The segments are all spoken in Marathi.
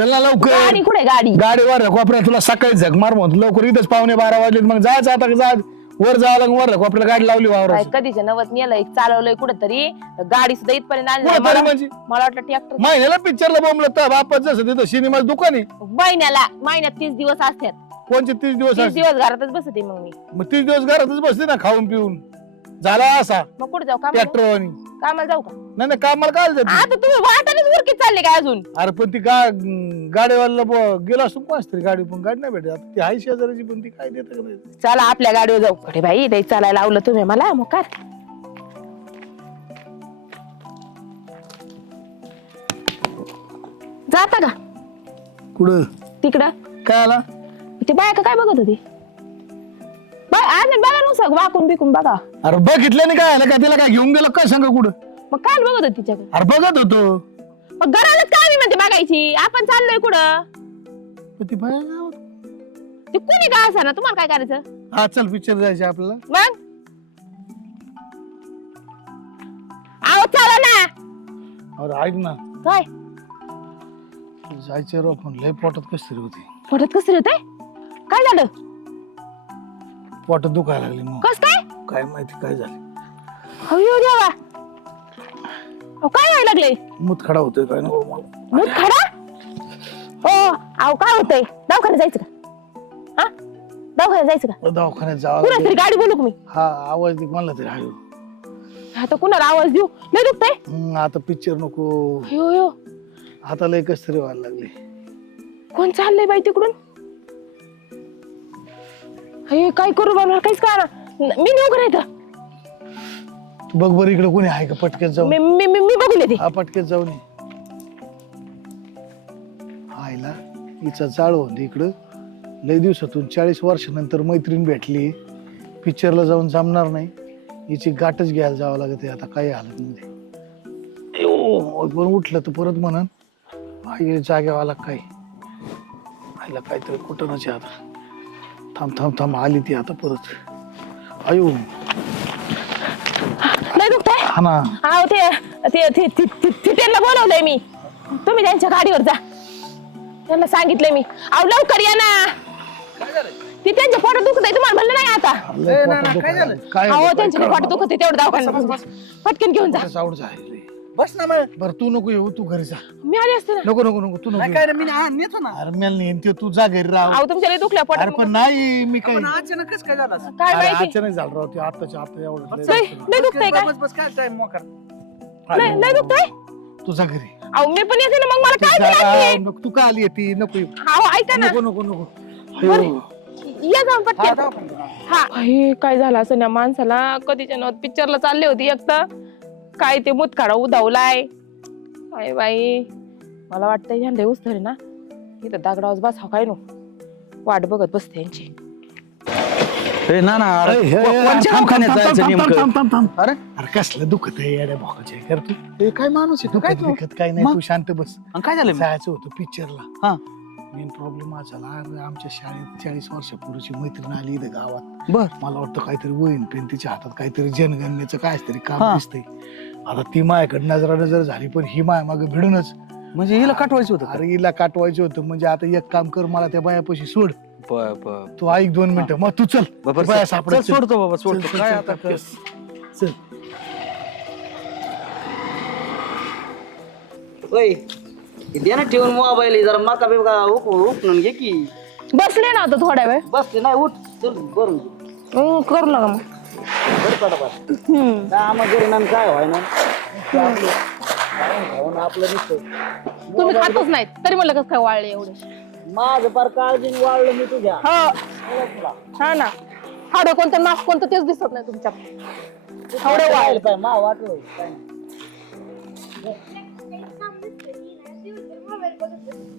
चल ना लवकर. गाडी कुठे गाडी? गाडीवर कोपऱ्या तुला सकाळी झक मार म्हणतो लवकर इथंच पावणे बारा वाजले मग जायचं आता जा. वर जावं लागून वर कोपऱ्याला गाडी लावली काय वावर कधीच्या नवत नेलं एक चालवलंय कुठेतरी. गाडी सुद्धा इथपर्यंत आणली. तरी मला म्हणजे? मला वाटलं ट्रॅक्टर महिन्याला पिक्चरला बोंबलं तर बापाच जसं तिथं सिनेमाचं दुकान आहे. महिन्याला महिन्यात तीस दिवस असतात. कोणचे तीस दिवस तीस? दिवस घरातच बसते मग मी. मग तीस दिवस घरातच बसते ना खाऊन पिऊन. झाला असा. मग कुठे जाऊ? कामाला? ट्रॅक्टर कामाला जाऊ का? नाही नाही कामाला काय जाते आता तुम्ही वाटानेच उरकीत चालले काय अजून? अरे पण ती गा गाडीवाला गेला असतो कोणाच तरी गाडी पण गाडी नाही भेटत. आता ती आहे शेजाऱ्याची पण ती काय देत का नाही चला आपल्या गाडीवर जाऊ. अरे बाई ते चालायला लावलं तुम्ही मला मग काय? जाता का? कुठं? तिकडं. काय आला? ती बायका काय बघत होती? बाय आज बघा नुसतं वाकून बिकून बघा. अरे बघितलं नाही काय आलं का? तिला काय घेऊन गेलं काय सांगा कुठं? मग काय बघत होती तिच्याकडे. अरे बघत होतो. मग घरालाच काय मी म्हणते बघायची? आपण चाललोय कुठं? पण ती बाया गावात. ते कुणी का असा ना? तुम्हाला काय करायचं? हा चल पिक्चर जायचे आपल्याला. मग? आहो चला ना. अरे ऐक ना. काय? जायचे राव पण लय पोटात कस तरी होती. पोटात कसं होतंय? काय झालं? पोटात दुखायला लागली मग. कस काय? काय माहिती काय झालं. अयो देवा. अहो काय व्हायला लागले? मूत खडा होतोय काय ना मला मूत खडा हो अहो काय होतंय? दवाखान्यात जायचं का? हा? दवाखान्यात जायचं का? दवाखान्यात जावं कुणा तरी लागेल. गाडी बोलू का मी? हा आवाज दे म्हणला तरी हायो. आता कुणाला आवाज देऊ? लय दुखतंय. हम्म, आता पिक्चर नको. यो यो आता लय कस तरी व्हायला लागले. कोण चाललंय बाई तिकडून? हे काय करू बा मला काहीच कळा मी नाही तू बघ बरं इकडे कोणी आहे का? पटकेच जाऊन. मी मी मी मी बघून येते. हा पटकेच जाऊन ये. आईला हिचा जाळ होती इकडं. लय दिवसातून चाळीस वर्षानंतर मैत्रीण भेटली. पिक्चरला जाऊन जमणार नाही. हिची गाठच घ्यायला जावं लागत आहे. आता काही हालत अयो, पण उठलं तर परत म्हणन आई जाग्यावाला काय आईला काहीतरी कुठं आता. थांब थांब थांब आली ती आता परत. अयो लय दुखतंय? हा ना. अहो ते ते ते ते- ते- ते- त्यांना बोलवलंय मी. तुम्ही त्यांच्या गाडीवर जा. त्यांना सांगितलंय मी. अहो लवकर या ना. ती त्यांच्या पोटात दुखत आहे तुम्हाला म्हणलं नाही आता. लय पोटात दुखायला. काय अहो झालं? त्यांच्या काय पोटात दुखत आहे तेवढं दवाखान्यात पटकन घेऊन जा. झाली. बस ना मग. बरं तू नको येऊ तू घरी जा. मी आली असते ना. नको नको नको तू नको नाही येऊ. काय रे मी नेतो ना. अरे मेल नाही ते तू जा घरी राह. अहो तुमच्या लय दुखल्या अरे पण नाही मी काय पण अचानकच काय झालं असं? काय अरे माहिती? अचानक झालं राव ते आताच्या आता एवढं लय लय. लय दुखतंय काय बस बस काय टाइम मोकार लय लय दुखतंय? तू जा घरी. अहो मी पण येते ना मग मला तू काय जा, लागते नको, तू का आली ती नको येऊ. अहो ऐका ना. नको नको नको. बरं. अयो. या जाऊन हा, पटकन. हा. हे काय झालं असं ना माणसाला कधीच्या नव्हत. पिक्चरला चालली होती एक तर. काय ते मुतखाडा उधावलाय? काय बाई. मला वाटतं ह्यांना उचल ना. इथं दगडावर बस काय नो? वाट बघत बसते यांची. ए, ना ना अरे, अय, को- कोणच्या थांब, दवाखान्यात थांब, जायचं थांब, नेमकं? थांब, थांब, थांब. अरे? अरे कसलं दुखत आहे येड्या भोकाचे. कर तू ए, काय माणूस आहे तू? काय दुखत तू? बिखत काय नाही मग? तू शांत बस. आणि काय झालं? मग? जायचं होतं पिक्चरला. हा. मेन प्रॉब्लेम हा झाला. अरे आमच्या शाळेत चाळीस वर्षापूर्वीची मैत्रीण आली इथं गावात. बर. मला वाटतं काहीतरी वहीन पेन तिच्या हातात काहीतरी जनगणनेचं काय तरी काम. दिसतंय. आता ती मायाकडे नजरा नजर झाली पण ही माया मागे भिडूनच. म्हणजे हिला काटवायचं होतं? अरे हिला काटवायचं होतं. म्हणजे आता एक काम कर मला त्या बायापाशी सोड. तू ऐक दोन मिनिटं. मग तू चल. बाया चल, सापडत चल, सोडतो बाबा सोडतो. चल, काय चल, आता चल, चल. होय दे ना ठेवून मोबाईल जरा मका बिका उक उकणून घे की. बसले ना आता थोड्या वेळ. बसते नाही उठ. चल करून घे. करू नका मग. बरं पटापट हम्म. काम करी ना काय व्हाय ना आपलं खाऊन आपलं दिसतं तुम्ही खातच नाहीत तरी म्हणलं कसं काय वाळले एवढे? माझं फार काळजीने वाळलं मी तुझ्या. हो. हा ना. हाडं कोणतं नाक कोणतं तेच दिसत नाही वाळ. पाय मा वाटलं काय नाही.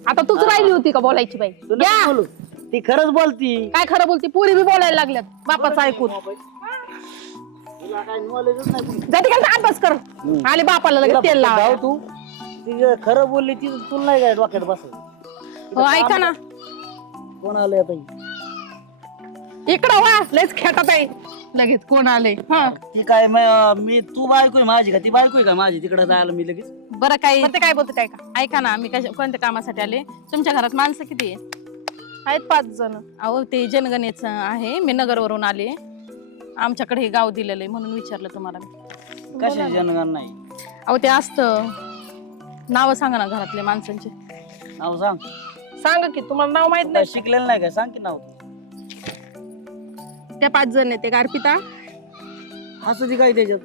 आता तूच राहिली होती का बोलायची बाई? तू नको या. बोलू. ती खरंच बोलती. काय खरं बोलती? पुरी बी बोलायला लागल्यात बापाचं ऐकून. तुला काय नॉलेजच नाही अभ्यास कर. आले बापाला लगेच तेल लावा जाऊ तू. ती खरं बोलली ती तुला नाही काय डोक्यात बस हो ऐका ना. कोण आलंय आता इकडं वा लयच खेटात आहे. लगेच कोण आले हा. ती काय म- मी तू बायको आहे माझी का? ती बायको आहे का माझी? तिकडे जायला मी लगेच. बरं काही ते काय बोलते काय का? ऐका ना मी कशा कोणत्या कामासाठी आले? तुमच्या घरात माणसं किती आहे? आहेत पाच जण. अहो ते जनगणेच आहे. मी नगरवरून आले. आमच्याकडे हे गाव दिलेलं आहे म्हणून विचारलं तुम्हाला मी. कशा जनगण नाही? अहो ते असतं. नावं सांगा ना घरातले माणसांचे. नाव सांग. सांगा की तुम्हाला नाव माहीत काय नाही. शिकलेलं नाही काय सांग की नाव. तू. त्या पाच जण आहेत अर्पिता. हसू दे काय त्याच्यात.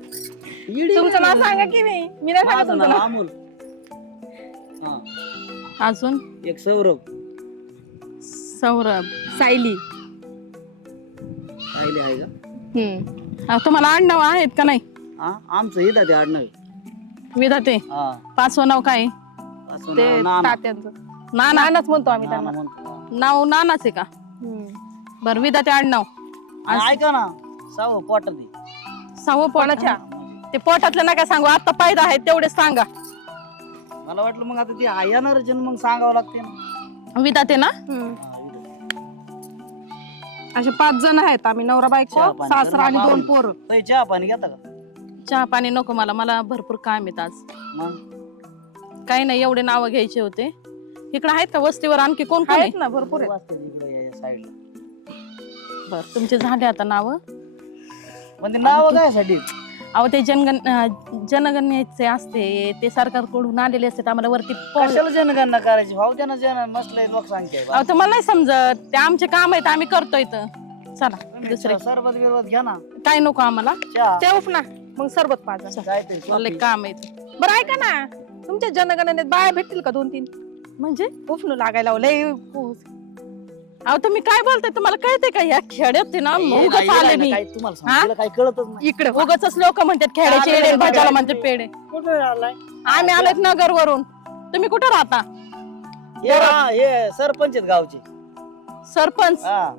तुमचं नाव सांगा की मी. मी नाही सांगा माझं तुमचं नाव. अमोल. हा. अजून? एक सौरभ. सौरभ. सायली. पाहिले आहे का? हम्म. अहो, तुम्हाला आडनाव आहेत का नाही? हा? आमचं येतात ते आडनाव विधाते हा. पाचवं नाव काय? असं ते. तात्यांचं. नाना. नानाच म्हणतो आम्ही त्यांना. म्हणतो. नाव नानाच आहे का? बरं विधाते आडनाव. हा, ऐका ना साव पोटात आहे. सहावं? पोटाच्या ते पोटातलं नका सांगू आता पैदा आहेत तेवढे सांगा. मला वाटलं मग आता ते येणार जन्म मग सांगावं लागते ना. विधाते ना. हा. असे पाच जण आहेत आम्ही नवरा चहा बायको पाणी सासरा आणि करून दोन. पोरं. ताई, चहा पाणी घेता का? चहा पाणी नको मला मला भरपूर काम आहेत आज. मग? काही नाही एवढे नावं घ्यायचे होते. इकडे आहेत का वस्तीवर? आणखी कोण कोण आहे? आहेत ना भरपूर आहेत. वाजतात इकडं या- या साईडला. बरं तुमचे झाले आता नावं? पण ते नाव काय साठी अहो ते जनगण जनगणनेचे असते ते सरकारकडून आलेले असते आम्हाला वरती कशाला जनगणना करायची? भाऊ त्यांना जन मसले लोकसंख्या आहे बा. अहो तुम्हाला नाही समजत. ते आमचे काम आहेत आम्ही करतोय इथं. चला दुसरे. सरबत बिरबत घ्या ना. काय नको आम्हाला? चहा. ते उप ना. मग सरबत. काहीतरी मला कॉफी. काम आहेत बरं ऐका ना. तुमच्या जनगणनेत बाया भेटतील का दोन तीन म्हणजे? उफनू लागायला लय अहो तुम्ही काय बोलताय? तुम्हाला कळते का? या खेड्यात आहे ना उगाच ना, आले मी. काय तुम्हाला हा? सांगू, तिला काही कळतच नाही. इकडे उगाच लोक म्हणतात खेड्याचे आले येडे बघा. भाज्याला म्हणतात पेडे आम्ही आलोत नगर वरून तुम्ही कुठे राहता? हे हा, हे सरपंच आहेत गावचे. सरपंच? हा.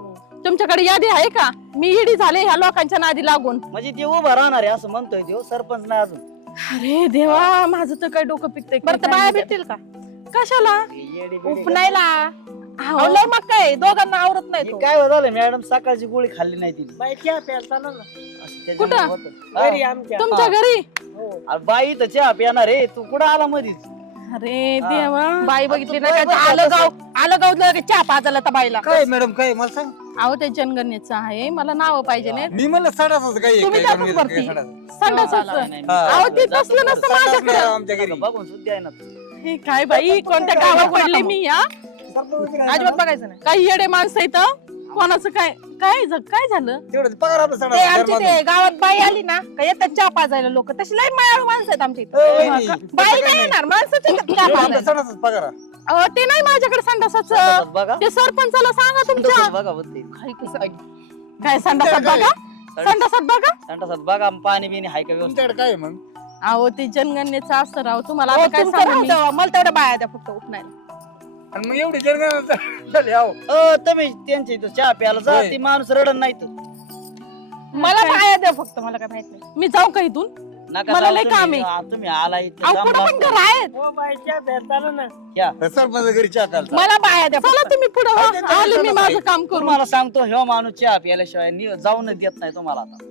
तुमच्याकडे यादी आहे का? मी इडी झाले ह्या लोकांच्या नादी लागून. म्हणजे ते उभं राहणार आहे असं म्हणतोय ते हो, सरपंच नाही अजून. अरे देवा माझं तर काय डोकं पिकतंय. बरं तर बाया भेटतील का? कशाला? हे येडे बिडे उपनायला? अहो, लय मग काय दोघांना आवरत नाही हे तो. काय झालं मॅडम सकाळची गोळी खाल्ली नाही तिने. असं त्याच्यामुळे कुठं? होतं. हा. तुमच्या घरी? अरे बाई तर चहा पिणार रे तू कुठं आला मधीच? अरे हा. देवा. बाई बघितली ना बाई आलं गाव आलं गाव लगेच चहा पाजायला तर बाईला. काय मॅडम काय मला सांग? अहो ते जनगणनेचं आहे. मला नाव पाहिजे नाही. मी म्हणलं साडाच काय तुम्ही वरती. हा. अहो ते जातो तसलं बरं. नसतं साडाच माझ्याकडे नाही आमच्या घरी. बघून सुद्धा आहे ना. तू. हे काय बाई कोणत्या गावात पडले मी या अजिबात बघायचं नाही. काही येडे माणसं इथं कोणाचं काय? काय झ- काय झालं? तेवढं पगार आपला ते आमची ते गावात बाई आली ना का येतात चहा पाजायला लोक. तशी लय मायाळू माणसं आहेत आमच्या इथं. बाई नाही येणार माणसं येतात चहा पाजायला. साडाचाच पगार अहो ते नाही माझ्याकडे संडासाचं. संडासात बघा. ते सरपंचाला सांगा तुमच्या. संडासात बघा. काय कसं- काय संडासात बघा? संडासात बघा? संडासात बघा पाणी बिणी हाय का व्यवस्थित. तुमच्याकडे काय आहे मग? अहो ते जनगणनेचं असतं राव. तुम्हाला हो, आता काय तुमचं सांगू राहू मी? द्या, मला तेवढ्या बाया द्या फक्त उठणायला. आणि मग एवढी जळगाव झाली आहो अ, तुम्ही त्यांच्या इथं चहा प्यायला जा होय. ती माणूस रडण नाही तर मला बाया द्या फक्त मला काय माहीत नाही मी जाऊ का इथून नका मला जाऊ लय तुम्ही. काम आहे. आ, तुम्ही आला इथं अहो काम कुठं पण लागतं. घर आहेत या. सरपंच घरी चहा प्यायला मला बाया द्या चला. तुम्ही पुढे आले मी माझं काम करून तुम्हाला सांगतो ह्यो माणूस चहा प्यायल्याशिवाय नि- जाऊन देत नाही तुम्हाला आता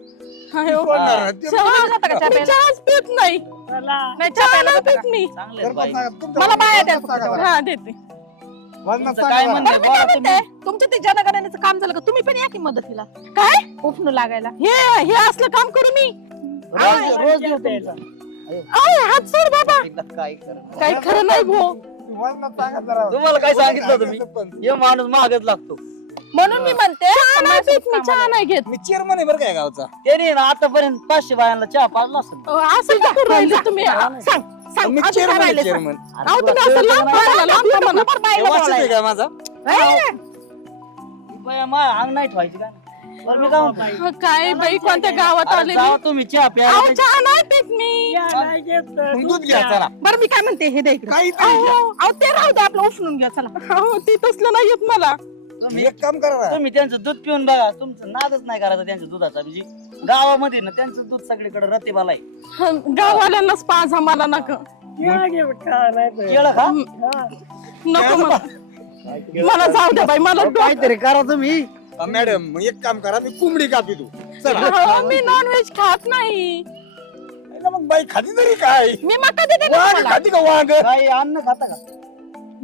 अहो, बोलणार. ते चहा- तुम्ही जाता का चहा मी प्यायला? चहाच पित नाही नाही चहा नाही पित? मी चांगले. सरपंच सांगा, मला बाया द्या फक्त. हा देते वजनात तुमचं सांगा काय बरं. म्हणणं? बरं, मी काय तुम्ही. तुमच्या ते जनगणनेचं काम झालं का? तुम्ही पण या की मदतीला. काय? उफनू लागायला. हे हे असलं काम करू मी. रोज रोज देऊ तुमचा. आय, हात सोड बाबा. एकदा काय करणार? काही खरं नाही भो. वजनात सांगा जरा. तुम्हाला काय सांगितलं तुम्ही सरपंच. हे माणूस मागच लागतो. म्हणून मी म्हणते चहा नाही पित मी चहा नाही घेत. मी चेअरमन आहे बरं काय गावचा. त्याने ना आतापर्यंत पाचशे बायांना चहा पाजला असेल. अहो, असं का करू राहिले तुम्ही. सांग. सांग मी अजून काय चेअरमन आहे राहिलं सांग. चेअरमन अहो तुम्ही असं लांब पळायला, लांब का म्हणा? बरोबर बाईला वाचत आहे बोलायला. का माझा? ही बाया मा अंग नाही ठेवायची का? बरं मी काय म्हणतो? अहो, काय बाई कोणत्या गावात अरे आले जावा तुम्ही चहा प्या. अहो चहा नाही पित मी. मग दूध घ्या चला. बरं मी काय म्हणते हे द्या इकडे. काही अहो अहो, ते राहू दे आपलं उफनून घ्या चला. अहो ते तसलं नाही येत मला. तुम्ही एक काम करा ना. तुम्ही त्यांचं दूध पिऊन बघा. तुमचं नादच नाही करायचं त्यांच्या दुधाचा म्हणजे गावामध्ये ना त्यांचं दूध सगळीकडे रतीबाला आहे. हं, गाववाल्यांनाच पाच आम्हाला नका. केळं खा. नको मला मला जाऊ द्या बाई मला डोकं- काहीतरी करा तुम्ही. अ, मॅडम मग एक काम करा मी कोंबडी कापी तू चला. अहो, मी नॉनव्हेज खात नाही. ना मग बाई खाती तरी काय? मी मका देते ना वांग तुम्हाला. खाती का वांग? काय अन्न खाता का?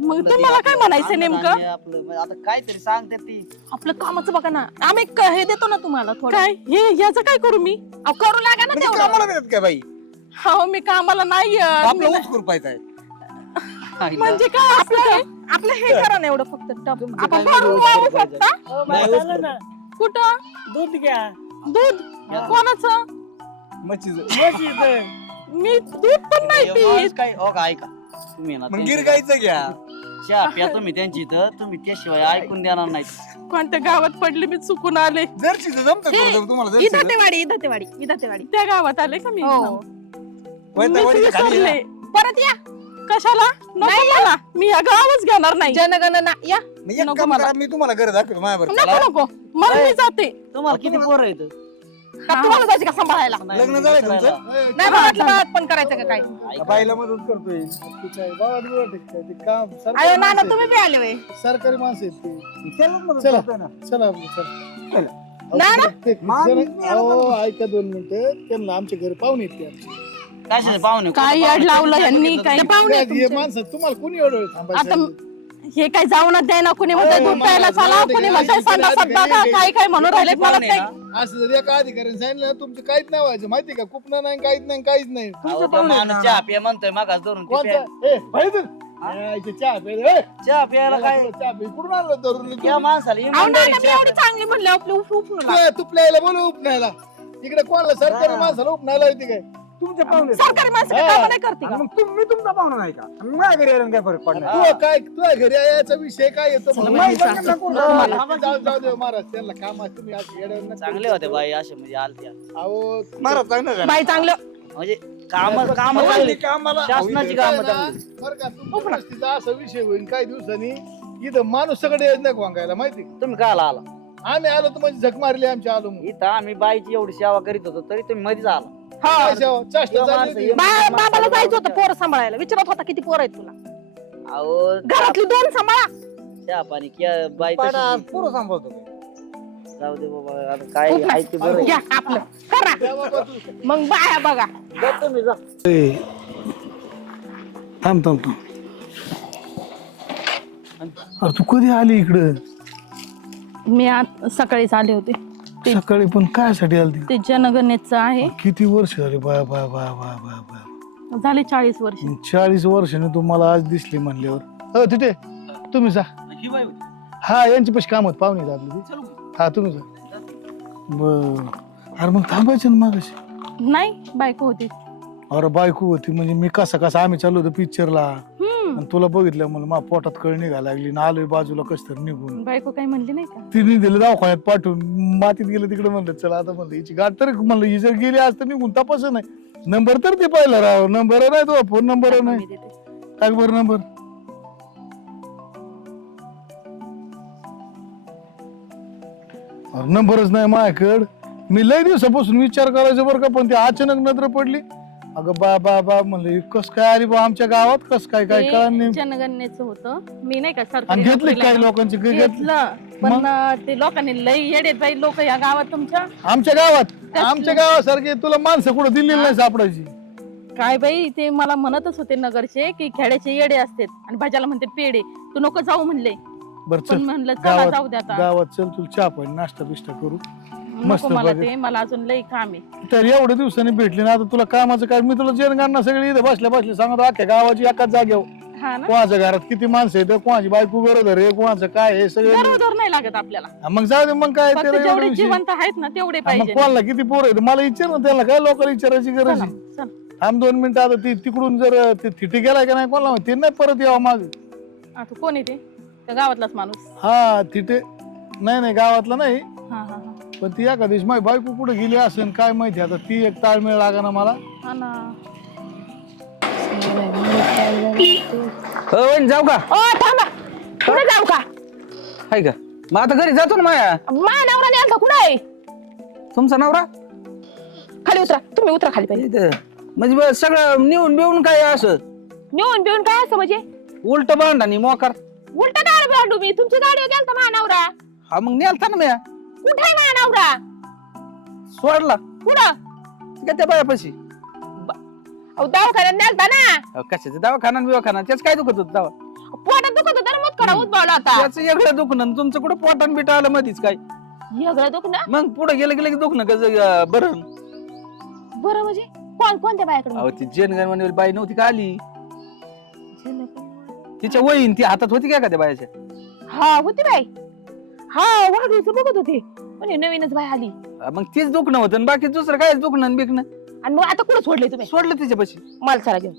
मग तुम्हाला काय म्हणायचं नेमकं? अन्नधान्य आपलं म्हणजे आता काहीतरी सांगते ती. आपलं कामाचं बघा ना आम्ही क- हे देतो ना तुम्हाला थोडं. काय? हे याचं काय करू मी? अहो, करू लागा ना म्हणजे तेवढं. कामाला काय बाई? हो मी कामाला नाही येत. मी आपलं नाही- ऊस खुरपायचं आहे. म्हणजे काय आपलं हे? आपलं हे करा ना एवढं फक्त. टप. आपण काय भरून नाही, झालं ना. कुठं? दूध घ्या. दूध? कोणाचं? मच्छीचं म्हशीचं. मी दूध पण नाही हे पीत. काय हो का ऐका. तुम्ही ना मग त्यांची- गिर गाईचं घ्या. चहा प्या तुम्ही त्यांची इथं. तुम्ही त्याशिवाय ऐकून देणार नाही कोणत्या गावात पडले मी चुकून आले. जमतं तुम्हाला त्या गावात आले का मी? हो. वैताग मी वडील खाली विसरले. परत या. कशाला? नको मला. मी या गावच घेणार नाही. जनगणना या. मग एक नको काम मला. करा मी तुम्हाला घर दाखवतो माझ्यावर नको नको. मला मी जाते. तुम्हाला किती पोरं येत का तुम्हाला जायचं का सांभाळायला? लग्न झालंय तुमचं? नाही म्हटलं बाळात पण करायचं का काय? बाईला मदत करतोय. आहे? ते काम सरकारी नाना माणसं तुम्ही बी आले आहेत. सरकारी माणसं आहेत ते. त्यालाच मदत चला. करतोय ना. चला आपलं, चला. चला. अहो, ना, ते- मान- जरा- अहो, ऐका दोन मिनिटं. त्यांना आमच्या घरी पाहुणे आहेत त्या. काय पाहुणे काय याड लावलं यांनी काय पाहुणे हे तुमचे. माणसं. तुम्हाला कोणी एवढं थांबायचं? आता हे काय जाऊन द्याय ना कुणी म्हणतंय अहो, दूध प्यायला चला कुणी ते म्हणतंय अधिकारी- बघा काय काय म्हणून राहिले मला ना. असं जर एका अधिकाऱ्याने सांगितलं ना तुमचं काहीच नाही व्हायचं माहिती का? कुपन नाही काहीच नाही काहीच नाही. अहो, तो माणूस चहा प्या म्हणतोय मागास धरून ते कोणता प्या. ए बाहेर चल. ए, इथे चहा प्यायला ए, चहा प्यायला याला काय? चहा. कुठून आणलं धरून? त्या माणसाला अहो इमानदारी नाना मी चहा एवढी चांगली म्हणले आपलं उफ उफ तू तुपल्याला बोलू उपनायला. इकडे कोणाला सरकारी माणसाला उपनायला येते काय? तुमच्या पाहुणे सरकारी माणसं काय कामं नाही करते का? मग तुम्ही तुमचा पाहुणा नाही का? मग माझ्या घरी यायला काय फरक पडला तू काय तुझ्या घरी यायचा विषय काय येतो? चला म्हणून बाई, माहिती सांग. नको ना. जाऊ जाऊ दे महाराज त्यांना काम आहे, तुम्ही असं येड्यावर नका चांगले होते बाई असे म्हणजे आलत्या अहो महाराज चांगलं झालं. बाई चांगलं. म्हणजे काम काम चांगली. कामाला- शासनाची कामं चांगली. बरं का असा विषय होईल काही दिवसांनी इथं माणूस सगळे येत नाही वांगायला माहिती का? तुम्ही काय आला? आम्ही आलो तर म्हणजे झक मारली आमची आलो. इथं आम्ही बाईची एवढी सेवा करीत होतो तरी तुम्ही मध्येच आला. चेष्टा होती. बाबाला जायचं होतं पोरं सांभाळायला. विचारत होता किती पोरं आहेत तुला. अहो घरातली दोन सांभाळा. चहा पाणी किया बाई पाडा, तशी. पोरं सांभाळतो मी. जाऊ दे बाबा आता काय आहे ते बरं. आहे. घ्या आपलं. करा. बाबा तू. मग बाया बघा. जा तुम्ही जा. ए, थांब थांब थांब. अरे तू कधी आली इकडं? मी आज सकाळीच आले होते. ते- सकाळी पण काय आली ते जनगणनेचं आहे. किती वर्ष झाले? बाय बाय बाय बाय बाय बाय झाले चाळीस वर्ष. चाळीस वर्षाने तुम्हाला आज दिसली म्हणल्यावर. तिथे तुम्ही जा. ही बाई होती. हा यांची पशी काम होत पाहुणे जा आपली. चलू. हा तुम्ही जा. बर. अरे मग थांबायचं ना मागाशी? नाही बायको होती. अरे बायको होती. म्हणजे मी कसा कसा आम्ही चाललो होतो पिक्चरला हम्म. आणि तुला बघितलं मला मा पोटात कळ निघायला लागली ना आलोय बाजूला कस तरी निघून. बायको काही म्हणली नाही का? तिने दिलं दवाखान्यात पाठवून. मातीत गेलं तिकडे म्हणलं चला आता म्हणलं हिची गाठ तरी म्हणलं ही जर गेली आज तर निघून तपास नाही. नंबर तर ते पाहिलं राव. नंबर नाही तो फोन नंबर मी नाही. देते. टाक बरं नंबर. अरे नंबरच नाही माझ्याकड. मी लय दिवसापासून विचार करायचो बरं का पण ती अचानक नजर पडली. अगं बा बा बा म्हणलं कस काय आली बा आमच्या गावात? कस काय? काय ते कळलं नाही. जनगणनेचं होतं. मी नाही का आणि सरकारी घेतले नोकरीला काही. लोकांचे? घेतले. घेतलं. पण अं, ते लोकांनी लई येडेत बाई लोक या गावात तुमच्या. आमच्या गावात? आमच्या गावासारखे तुला माणसं कुठं दिलेली नाही सापडायची? काय बाई ते मला म्हणतच होते नगरचे की खेड्याचे येडे असतात. आणि भाज्याला म्हणते पेडे तू नको जाऊ म्हणले. बरं पण चल. म्हणलं चला गावात- जाऊ दे आता. गावात चल तुला चहा पाणी नाश्ता बिष्टा करू. मस्त नको मला बघ. ते मला अजून लई काम आहे. तर एवढ्या दिवसांनी भेटली ना आता तुला कामाचं काय? मी तुला जनगणना सगळी इथं बसल्या बसल्या सांगत अख्ख्या गावाची एकाच जागेवर. हा ना? कोणाच्या घरात किती माणसं आहेत कोणाची बायको गरोदर आहे कोणाचं काय आहे सगळे गरोदर नाही लागत आपल्याला. हा, मग जाऊ दे मग काय फक्त त्याला एवढा जेवढे विषय. जिवंत आहेत ना तेवढे हा, मग पाहिजे. कोणाला किती पोर आहेत? मला विचार ना त्याला काय लोकांना विचारायची गरज चला, आहे? चला. थांब दोन मिनिटं आता ती तिकडून जर ते थिटी गेलाय का नाही कोणाला माहिती, ते नाही परत यावं माग. आता कोण येते त्या गावातलाच माणूस. हा थिटे नाही नाही गावातला नाही. हा हा हा. पण ती एका दिवशी माझी बायको कुठे गेली असेल काय माहिती आता ती एक ताळमेळ लागा ना मला. हा ना. जाऊ का? ओ थांबा. कुठे जाऊ का? हाय का? मग आता घरी जातो ना माया. मा नवरा नेलता कुठे आहे? तुमचा नवरा? खाली उतरा. तुम्ही उतरा खाली पाहिजे इथं. म्हणजे बस सगळं नेऊन बिऊन काय असं? नेऊन बिऊन काय असं म्हणजे? उलट बांधा मोकार. उलटा दार भांडू मी. तुमची गाडी गेलता मा नवरा. हा मग नेलता ना म्या. कुठे मा नवरा? सोडला. कुठं? का त्या बायापाशी. अहो दवाखान्यात नेलता ना. अहो, कशाचं? दवाखाना न बिवाखाना. त्याच काय दुखत होत दवा पोटात दुखत होतं ना मुतखडा उद्भवला होता. त्याचं वेगळं दुखणं आणि तुमचं कुठं पोटान बिटा आलं मधीच काय? वेगळं दुख ना मग पुढे गेलं गेलं की दुखणं कसं बरं? बरं म्हणजे? कोण कोणत्या बायाकडे अहो ती जनगणमनी बाई नव्हती का आली? तिच्या वहीन ती हातात होती का त्या बायाच्या? हा होती बाई. हा वाढूच बघत होते. हे नवीनच बाई आली. मग तीच दुखणं होतं आणि बाकी दुसरं काय दुखणं आणि बिकणं आणि मग आता कुठं सोडले तुम्ही? सोडलं तिच्यापाशी मला चला घेऊन.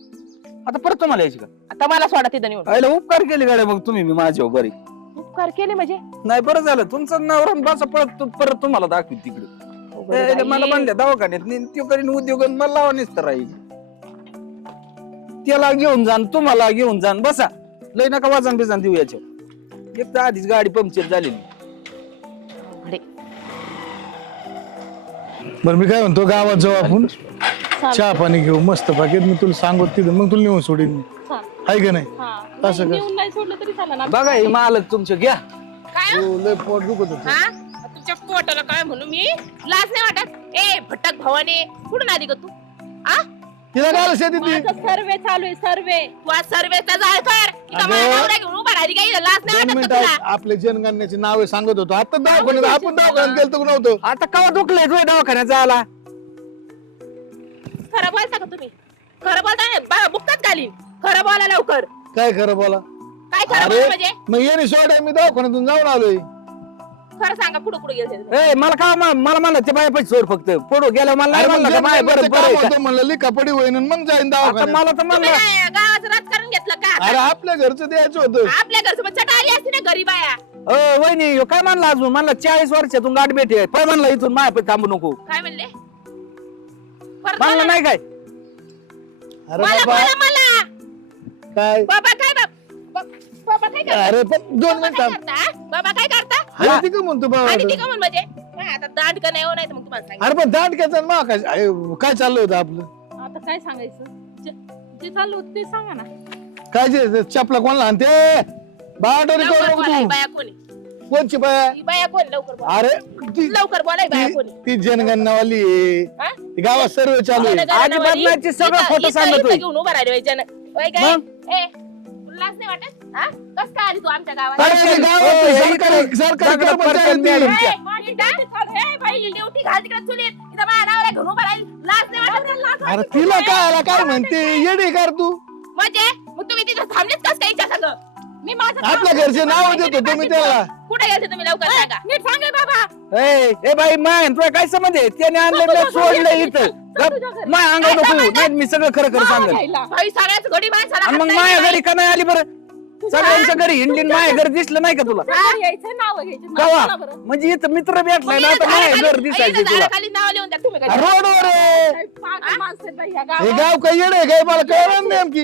आता परत तुम्हाला यायची का? आता मला सोडा तिथं नेऊन. आयला उपकार केले गाड्या मग तुम्ही मी माझ्या बरी उपकार केले म्हणजे? नाही बरं झालं. तुमचं नवरा बसा परत तू- परत तुम्हाला दाखवी तिकडे. ए, मला म्हणल्या दवाखान्यात त्यो करीन उद्योग आणि मला लावा तर राहील त्याला घेऊन जाण तुम्हाला घेऊन जाण बसा. लय नका वाजन बिजान देऊ याच्यावर. एक तर आधीच गाडी पंक्चर झालेली. बरं मी काय म्हणतो गावात जाऊ आपण. चहा पाणी घेऊ मस्त पाकिट मी तुला सांगत तिथं मग तुला नेऊन सोडीन. मी आहे का नाही? असं का? नाही सोडलं तरी चालेल ना. बघा हे मालक तुमचं घ्या. काय हो? हो, लय पोट दुखत होतं. हा? तुमच्या पोटाला काय म्हणू मी? लाज नाही वाटत? ए भटक भवानी. कुठून आली ग तू? आ? तिला काय शेती ती सर्वे चालू आहे सर्वे. तू आज सर्वेचा जाळ कर इथं अगं. माझ्या नवरा घेऊन उभा राहिली काही लाज नाही दोन वाटत मिनिट का तुला आपले जनगणनेची नावे सांगत होतो. आता दवाखान्यात आपण दवाखान्यात गेलतो का नव्हतं आता कवा दुखलंय तुझ्या दवाखान्यात जायला? खरं बोलता का तुम्ही? खरं बोलता नाही बा- बुक्काच घालीन खरं बोला लवकर. काय खरं बोला? काय खरं अरे बोला म्हणजे? मग येणे सोडाय मी दवाखान्यातून जाऊन आलोय. खरं सांगा कुठं कुठं गेले तुम्ही? ए मला का मा- मला म्हणलं ते बाया पैसे सोड फक्त. पुढं गेल्या मला नाही म्हणलं का माय बरं जनगणनेचं बरं काम आहे का? होतं म्हणलं लिखापडी होईन आणि मग जाईन आता दवाखान्यात. मला तर तुम्ही म्हणलं काय गावाचं राजकारण घेतलं का? अरे? आपल्या घरचं द्यायचं होतं. आपल्या घरचं मग चटा आली असती ना गरीब आया अ वहिनी ह्यो काय म्हणला अजून? म्हणला चाळीस वर्षातून गाठ भेटे पण म्हणला इथून माया पैसे थांबू नको. काय म्हणले? परत म्हणलं. नाही काय? अरे मला बाबा. मला मला. काय? बाबा बाबा काय करता? अरे पण दोन बाबा काय मिनिट करता? हा? बाबा काय करता? अरे ती का म्हणतो आणि ती का म्हण म्हणजे? काय आता दांड का नाही हो नाही तर मग तुम्हाला सांगितलं अरे पण दाट घ्यायचा ना मग काय अरे, काय चाललं होतं आपलं? आता काय सांगायचं? जे जे चालू होतं ते सांगा ना. काय जे चपला कोणाला आणते? बाटोरी लवकर बोला ही बाया कोणी. कोणची बाया? ही बाया कोण? लवकर बोला अरे ती लवकर बोला ही बाया ती- कोणी. ती जनगणनावाली आहे. हा? ती गावात सर्व चालू आहे. सगळं इथं- इथं- सांगत इथं. घेऊन उभा राहिली जन काय? ए लाज नाही वाटत? हा? कस काय आली तू आमच्या गावात? अरे ते गावात ए, सरकारी सरकारी दगडात कर्मचारी पडतात ती. मॅडम. ए, कोणी काय? ए, बाई, ड्युटी घाल तिकडे चुलीत. इथं माझ्या नावाला घेऊन उभा राहील. लाज नाही वाटत? लाज अरे वाटते तिला तुला? काय आला काय म्हणते? येडे कर तू. म्हणजे? मग तुम्ही तिथं थांबलेच कस काय संग मी माझं आपल्या घरचे नाव देतो तुम्ही त्याला. कुठे गेलते तुम्ही लवकर सांगा नीट सांगा बाबा. ए ए बाई माय तुला काय समज आहे? त्याने आणलं मी सोडलं इथं. माय अंगावर नको नाही मी सगळं खरं खरं सांगेल. भाई सगळ्याच घडी माणसाला आणि हात मग नाही माया. घरी का नाही आली बरं? सगळ्यांच्या घरी इंडियन माया घरी दिसलं नाही का तुला? यायचं नाव घ्यायचं कवा? नाव सांगा बरं. म्हणजे इथं मित्र भेटलाय ना आता माया घर दिसायची तुला. झाडाखाली नाव लिहून द्या तुम्ही काय रोडवर आहे. काय पागल माणसं आहेत बाई ह्या हे गावात. गाव काय येडे काय? मला कळलं नाही नेमकी.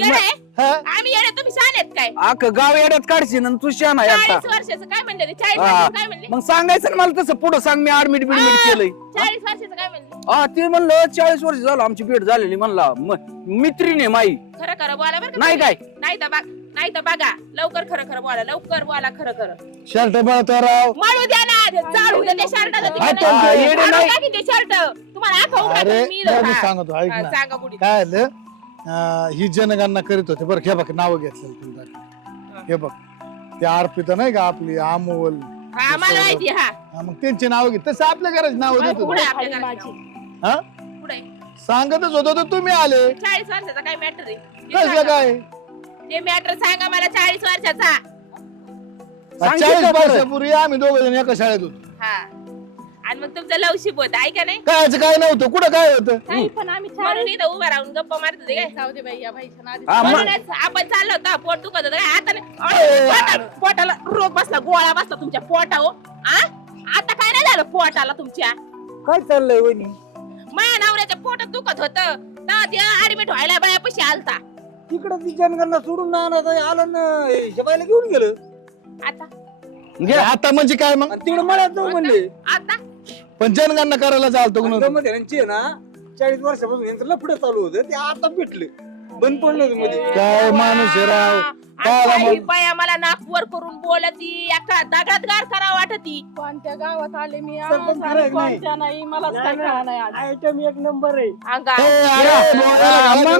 येडे? आम्ही येडे तुम्ही आहेत काय? अख्खं गाव येड्यात काढशील आणि तू शान आहे आता. चाळीस वर्षाचं काय म्हणले ते? चाळीस हा. वर्षाचं काय म्हणले? मग सांगायचं ना मला तसं पुढं सांग मी ऍडमिट बिडमिट आ, केलंय. चाळीस वर्षाचं काय म्हणले? हा ते म्हणलं चाळीस वर्ष झालं आमची भेट झालेली म्हणला. म- मित्रीने माई. खरं खरं बोला बरं का नाही तुम्ही. काय? नाही तर बघ नाही तर बघा लवकर खरं खरं बोला लवकर बोला खरं खरं. शर्ट बळतो राव मळू द्या ना ते चालू द्या ते शर्ट हा, येडे नाही. ते शर्ट. तुम्हाला आखा उघडा अरे मी हा. सांगतो ऐक हा, ना सांगा पुढे. काय आलं अं, ही जनगणना करीत होते. बरं हे बघ नाव घेतलं तुमच्या हे बघ ते अर्पिता नाही का आपली अमोल हा मला माहिती हा. हा, मग त्यांचे नाव घेत तसं आपल्या घराचे नाव देत होते. पुढे आपल्या आई घरात. माझी. हा? पुढे सांगतच होतो तर तुम्ही आले. चाळीस वर्षाचा काय मॅटर आहे? कसलं सांगा. काय? ते मॅटर सांगा मला चाळीस वर्षाचा. सांगितलं चाळीस बरं. वर्षापूर्वी आम्ही दोघ जण एका शाळेत होतो. हा. आणि मग तुमचं लवशिप होत ऐका नाही? कायच काय नव्हतं? कुठं काय होतं? नाही पण आम्ही म्हणून इथं उभा राहून गप्पा मारत होते काय? जाऊ दे बाई या बाईच्या नादी. हा, मग- म्हणूनच आपण चाललो होतो पोट दुखत होतं काय? आता नाही. अरे, पोटा- पोटाला रोग बसला गोळा बसला तुमच्या पोटावर. आ? आता काय नाही झालं पोटाला तुमच्या? काय चाललंय वहिनी? माझ्या नवऱ्याच्या पोटात दुखत होत. ऍडमिट व्हायला बाया पैसे आलता. तिकडं ती जनगणना सोडून ना आलं ना शेबायला घेऊन गेलं. आता? घ्या आता म्हणजे काय मग? आणि तिकडं मळ्यात जाऊ म्हणले. आता? पण जनगणना करायला चालतो नव्हतं. गंमत यांची आहे ना चाळीस वर्षापासून यांचं लफडं चालू होतं ते आता भेटले. बंद पडलं होतं मध्ये. काय माणूस आहे राव? काय आला आणि मग? बाया मला करून बोलती एका दगडात गार करा वाटती. कोणत्या गावात आले मी? आज सरपंच आणि खरंय नाही. कोणत्या नाही? मलाच काय कळलं नाही. आज. आयटम एक नंबर आहे. अंगा. ए, अरे,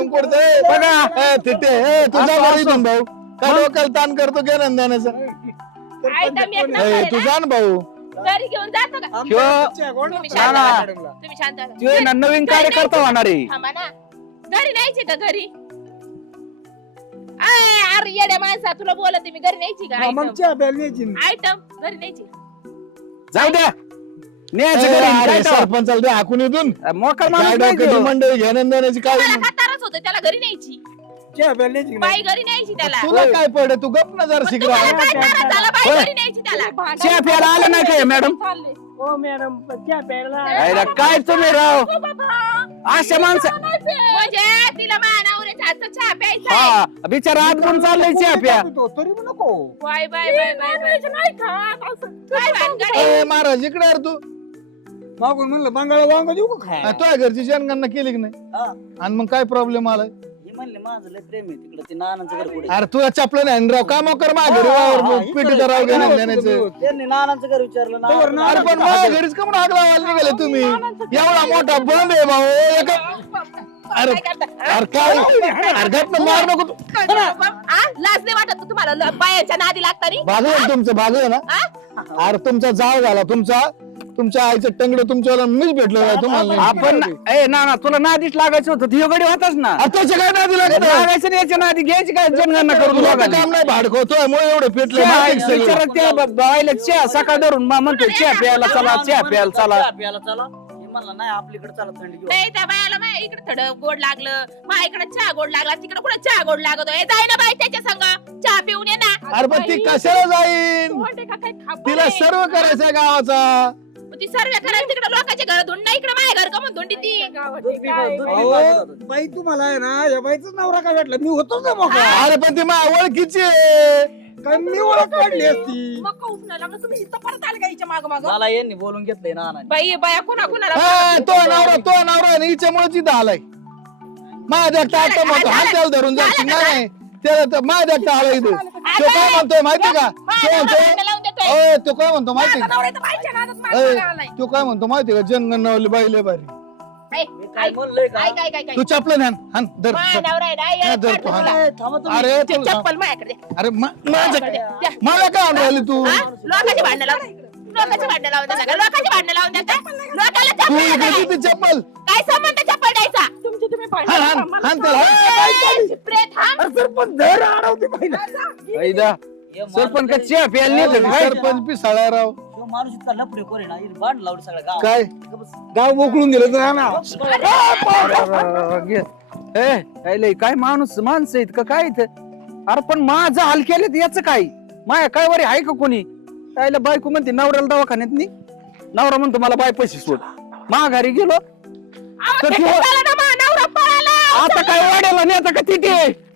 बघा ए, तिथे ए, तुझा असं, भाऊ असं. इथून भाऊ. काय ताण करतो काय नंदाण्याचा आयटम एक नंबर ए, आहे तू ना? जा ना भाऊ? घरी घेऊन जातो का? तुम्ही शांत ना. बसा. तुम्ही शांत बसा. तू आहे ना नवीन कार्यकर्ता होणार आहे. थांबा ना. घरी न्यायची का घरी? आय, अरे येड्या माणसा तुला बोलते मी घरी न्यायची का? मग आयटम चहा प्यायला न्यायची ना. आयटम घरी न्यायची. जाऊ द्या. न्यायचं घरी, अरे, काय तेव्हा? सरपंचाला दे हाकून इथून. मोका काय माणूस नाही डोक्याची तो. मंडळी घ्या नंदाण्याची काय मला होतं त्याला घरी न्यायची. चहा प्यायला न्यायची ना. बाई घरी न्यायची त्याला. तुला काय पडे तू गप ना जरा मग शिकला तुम्हाला काय तारच झालं? बाई होय. घरी न्यायची. त्याला चहा प्यायला आलं नाही काय मॅडम? हो मॅडम चहा प्यायला आयला काय तुम्ही राव? अशा माणसं म्हणजे तिला चहा प्यायचा आहे. हा बिचारा आत पण चाललंय चहा प्या. तरी पण नको. Bye bye bye bye bye. काय भानगड? आहे? ए, महाराज इकडे यार तू. मागून म्हणलं बंगाला वांग देऊ का खाय घरची जनगणना केली की नाही. आणि मग काय प्रॉब्लेम आलाय? म्हणले माझं लय प्रेम आहे तिकडे ते नानांचं घर पुढे. अरे तुला चपलं नाही राव काम कर माझ्या घरी हा, हा, वावर हा, घेण्याचं त्यांनी नानांचं घर विचारलं अरे पण माझ्या घरीच का म्हणून आग लावायला निघाले तुम्ही. एवढा मोठा बंद आहे भाऊ एका अरे काय मार नको तू. आ? लाज नाही वाटत का तुम्हाला? ल- बायांच्या नादी लागतानी? ना तुमचं भागलं ना अरे तुमचा जाळ झाला तुमचा तुमच्या आईचं टंगड तुमच्याला मीच भेटलो नाही तुम्हाला आपण ए ना ना तुला नादीच लागायचं होतं ती गडी होताच ना. आताच्या काय नाही दिला लागायचं नाही याच्या नादी घ्यायची काय? जनगणना करून तुला बघायला. काम नाही भाडकवतोय मुळे एवढं पेटलं चहा माहिती आहे सगळं. विचारा त्या ब- बाईला चहा सकाळ धरून मा म्हणतोय चहा प्यायला चला चहा प्यायला चला. चहा प्यायला चला. हे म्हणलं नाही आपल्याकडे चला थंडी घेऊ. नाही त्या बायाला माझ्या इकडे थोडं गोड लागलं. माझ्या इकडे चहा गोड लागला तिकडे कुठे चहा गोड लागत? होय जाय ना बाई त्याच्या संग. चहा पिऊन ये ना. अरे पण ती कशाला जाईन? तिला? सर्व करायचंय गावाचा. मग ती सर्व करायला तिकडे लोकांच्या घर धुंड इकडे माझ्या घर का म्हणून धुंडी ती दूध बी- दूध बी अहो, पाजत होतं. बाई तुम्हाला आहे ना या नवरा का भेटला? मी होतोच ना मोका अरे पण ती माझ्या ओळखीची आहे. काय मी ओळख काढली असती? मग उपना लागलं? तुम्ही इथं परत आले का हिच्या माग माग? मला यांनी बोलून घेतलंय नानांनी बाई बाया कुणा कुणाला हा, तो नवरा तो नवरा आणि हिच्यामुळे तिथं आलाय. माझ्या म्हणतो हात त्याला धरून जायची. नाही नाही त्याला तर माझ्या आला इथे. तो काय म्हणतोय माहिती का? तो म्हणतोय काय म्हणतो माहिती का? आलाय. तो काय म्हणतो माहिती का जनगणनावली बाईले बारी ऐ, मी काय म्हणलंय का काय काय काय काय तू चपलं हान हान धर माझा नवरा आहे ना, हा, येडे धर काढतो तू, हा. तुला. ए, थांबा तुम्ही. अरे ते तुला चप्पल माझ्याकडे दे. अरे मा- माझं. द्या. मला काय आणून राहिली तू हा? लोकांची भांडणं लावून लोकांची भांडणं लावून देता का? लोकांची भांडणं लावून देता लोकाला तू चप्पल इकडे काय संबंध चप्पल द्यायचा तुमची तुम्ही हान हान हान त्याला ए, चिपरे, थांब. अरे सरपंच धर हे सरपंच का तरी- चहा प्यायला नेलं काय सरपंच पिसाळा राव माणूस इतका लफडे कोरे ना लावलं सगळ्या गावात. काय? गप्प. गाव मोकळून गेलं तर ना. ए काय लय काय माणूस माणसं आहेत का? काय इथं? अरे पण माझं हाल केलेत याच काय? माया काय वरी आहे का कोणी? कायला बायको म्हणते नवऱ्याला दवाखान्यात नी. नवरा म्हणतो मला बाय पैसे सोड. माघारी गेलो. तर ते. आता काय वाड्याला नेता का तिथे?